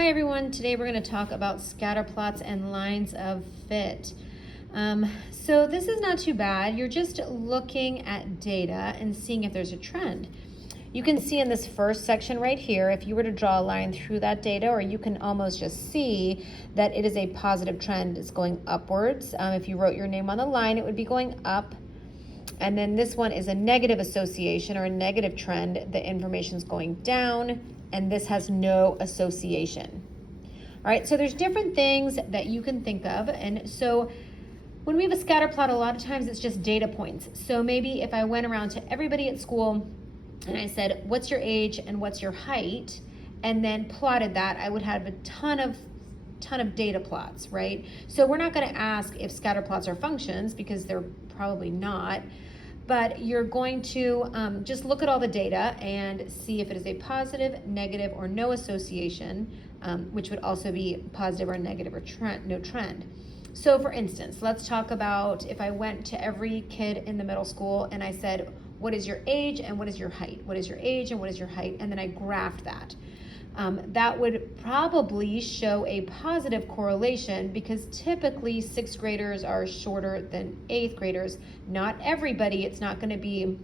Hi everyone, today we're going to talk about scatter plots and lines of fit. So this is not too bad. You're just looking at data and seeing if there's a trend. You can see in this first section right here, if you were to draw a line through that data, or you can almost just see that it is a positive trend. It's going upwards. If you wrote your name on the line, it would be going up. And then this one is a negative association or a negative trend. The information is going down, and this has no association. All right, so there's different things that you can think of. And so when we have a scatter plot, a lot of times it's just data points. So maybe if I went around to everybody at school and I said, what's your age and what's your height? And then plotted that, I would have a ton of data plots, right? So we're not gonna ask if scatter plots are functions because they're probably not, but you're going to just look at all the data and see if it is a positive, negative, or no association, which would also be positive or negative or no trend. So for instance, let's talk about if I went to every kid in the middle school and I said, what is your age and what is your height? What is your age and what is your height? And then I graphed that. That would probably show a positive correlation because typically 6th graders are shorter than 8th graders. Not everybody, it's not going to be,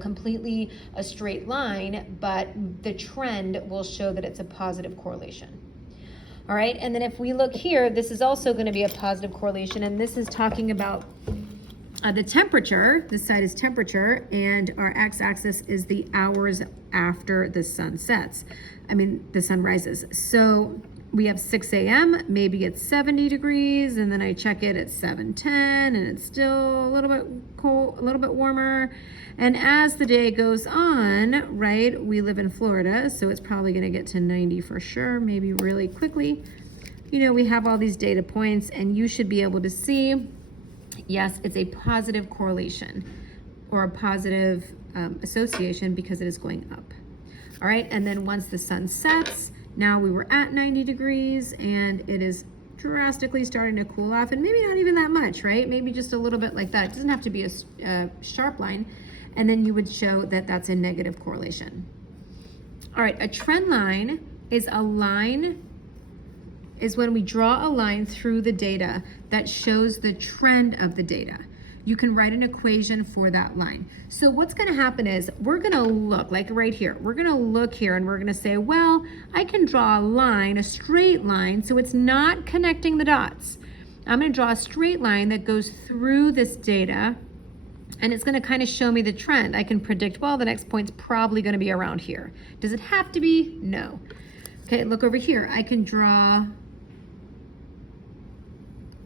completely a straight line, but the trend will show that it's a positive correlation. All right, and then if we look here, this is also going to be a positive correlation, and this is talking about the temperature. This side is temperature, and our x-axis is the hours after the sun sets. The sun rises. So we have 6 a.m., maybe it's 70 degrees, and then I check it at 7:10, and it's still a little bit cold, a little bit warmer. And as the day goes on, right, we live in Florida, so it's probably gonna get to 90 for sure, maybe really quickly. We have all these data points, and you should be able to see, yes, it's a positive correlation or a positive association because it is going up. All right, and then once the sun sets, now we were at 90 degrees and it is drastically starting to cool off, and maybe not even that much, right? Maybe just a little bit like that. It doesn't have to be a sharp line. And then you would show that that's a negative correlation. All right, a trend line is when we draw a line through the data that shows the trend of the data. You can write an equation for that line. So what's gonna happen is we're gonna look, like right here, we're gonna look here and we're gonna say, well, I can draw a line, a straight line, so it's not connecting the dots. I'm gonna draw a straight line that goes through this data, and it's gonna kind of show me the trend. I can predict, well, the next point's probably gonna be around here. Does it have to be? No. Okay, look over here. I can draw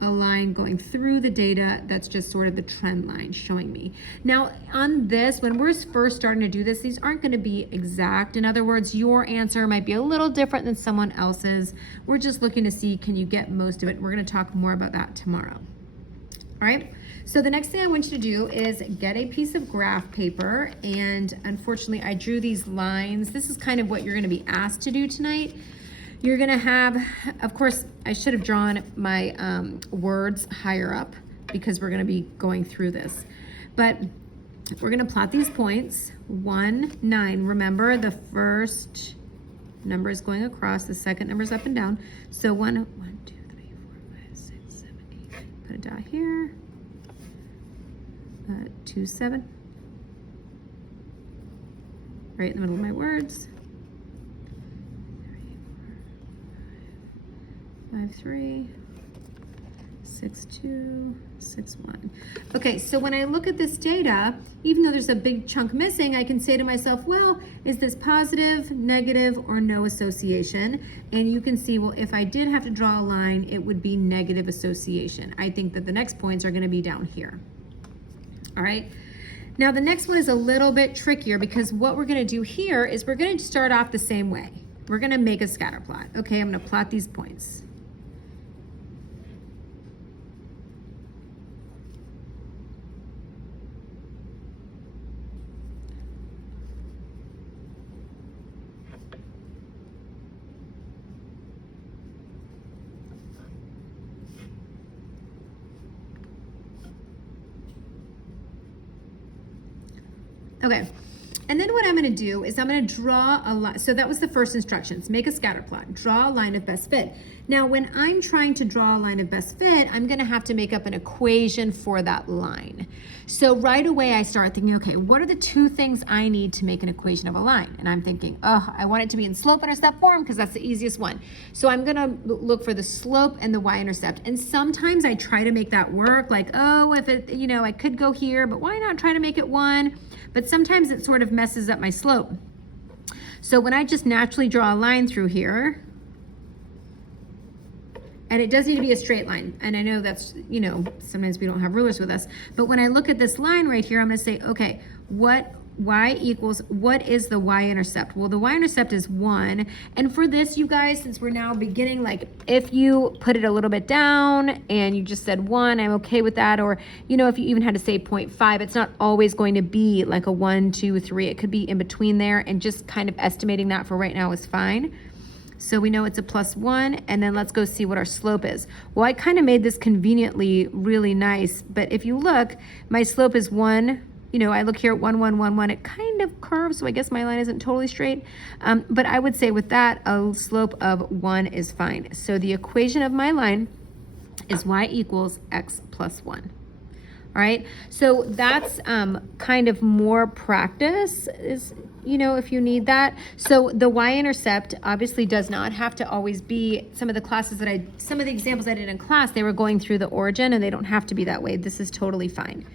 a line going through the data that's just sort of the trend line showing me. Now on this, when we're first starting to do this, these aren't going to be exact. In other words, your answer might be a little different than someone else's. We're just looking to see, can you get most of it? We're going to talk more about that tomorrow. All right, so the next thing I want you to do is get a piece of graph paper, and unfortunately I drew these lines. This is kind of what you're going to be asked to do tonight. You're gonna have, of course, I should have drawn my words higher up because we're gonna be going through this. But we're gonna plot these points, 1, 9. Remember, the first number is going across, the second number is up and down. So 1, 2, 3, 4, 5, 6, 7, 8. Put a dot here. 2, 7. Right in the middle of my words. 5, 3, 6, 2, 6, 1. Okay, so when I look at this data, even though there's a big chunk missing, I can say to myself, well, is this positive, negative, or no association? And you can see, well, if I did have to draw a line, it would be negative association. I think that the next points are gonna be down here. All right. Now the next one is a little bit trickier because what we're gonna do here is we're gonna start off the same way. We're gonna make a scatter plot. Okay, I'm gonna plot these points. Okay, And then what I'm going to do is I'm going to draw a line. So that was the first instructions. Make a scatter plot. Draw a line of best fit. Now, when I'm trying to draw a line of best fit, I'm going to have to make up an equation for that line. So right away, I start thinking, okay, what are the two things I need to make an equation of a line? And I'm thinking, oh, I want it to be in slope-intercept form because that's the easiest one. So I'm going to look for the slope and the y-intercept. And sometimes I try to make that work, like, oh, if it, you know, I could go here, but why not try to make it 1? But sometimes it sort of messes up my slope. So when I just naturally draw a line through here, and it does need to be a straight line, and I know that's, you know, sometimes we don't have rulers with us, but when I look at this line right here, I'm going to say, okay, what is the y-intercept? Well, the y-intercept is 1, and for this, you guys, since we're now beginning, like, if you put it a little bit down and you just said 1, I'm okay with that, or, you know, if you even had to say 0.5, it's not always going to be like a 1, 2, 3, it could be in between there, and just kind of estimating that for right now is fine. So we know it's a +1, and then let's go see what our slope is. Well, I kind of made this conveniently really nice, but if you look, my slope is 1. You know, I look here at 1, 1, 1, 1. It kind of curves, so I guess my line isn't totally straight. But I would say with that, a slope of 1 is fine. So the equation of my line is y equals x plus 1. All right, so that's kind of more practice, is, you know, if you need that. So the y-intercept obviously does not have to always be, some of the examples I did in class, they were going through the origin, and they don't have to be that way. This is totally fine.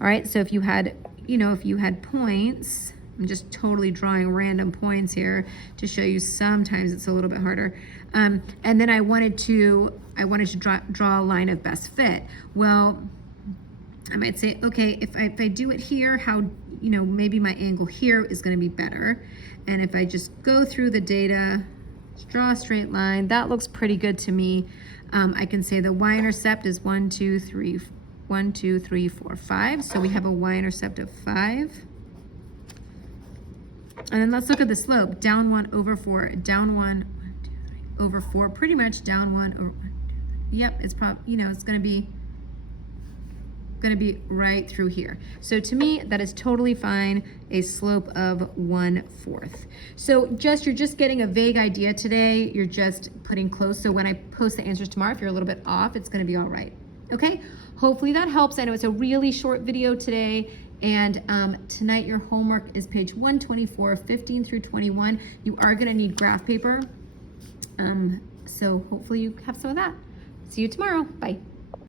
All right, so if you had, you know, if you had points, I'm just totally drawing random points here to show you sometimes it's a little bit harder. And then I wanted to draw a line of best fit. Well, I might say, okay, if I do it here, how, you know, maybe my angle here is going to be better. And if I just go through the data, just draw a straight line, that looks pretty good to me. I can say the y-intercept is 1, 2, 3, 4, 5. So we have a y-intercept of 5. And then let's look at the slope. Down 1 over 4, down 1 over 4, pretty much down 1 over, yep, it's probably, you know, it's going to be right through here. So to me, that is totally fine, a slope of 1/4. So you're just getting a vague idea today. You're just putting close. So when I post the answers tomorrow, if you're a little bit off, it's going to be all right. Okay, hopefully that helps. I know it's a really short video today. And tonight your homework is page 124, 15 through 21. You are going to need graph paper. So hopefully you have some of that. See you tomorrow. Bye.